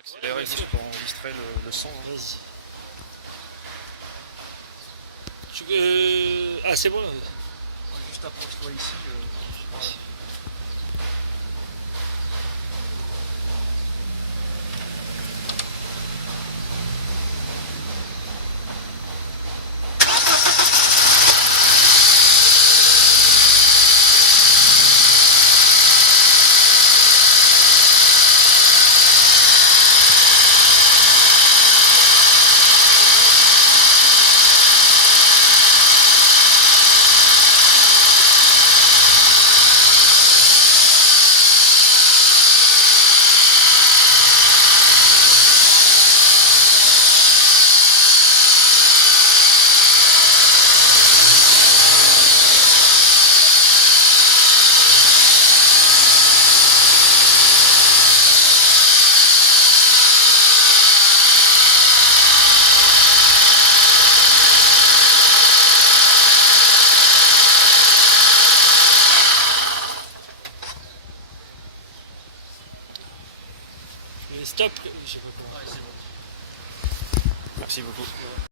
accélérer juste pour enregistrer le son. Hein. Vas-y. Ah, c'est bon. Juste approche-toi ici. Stop. Je sais pas comment. Merci beaucoup.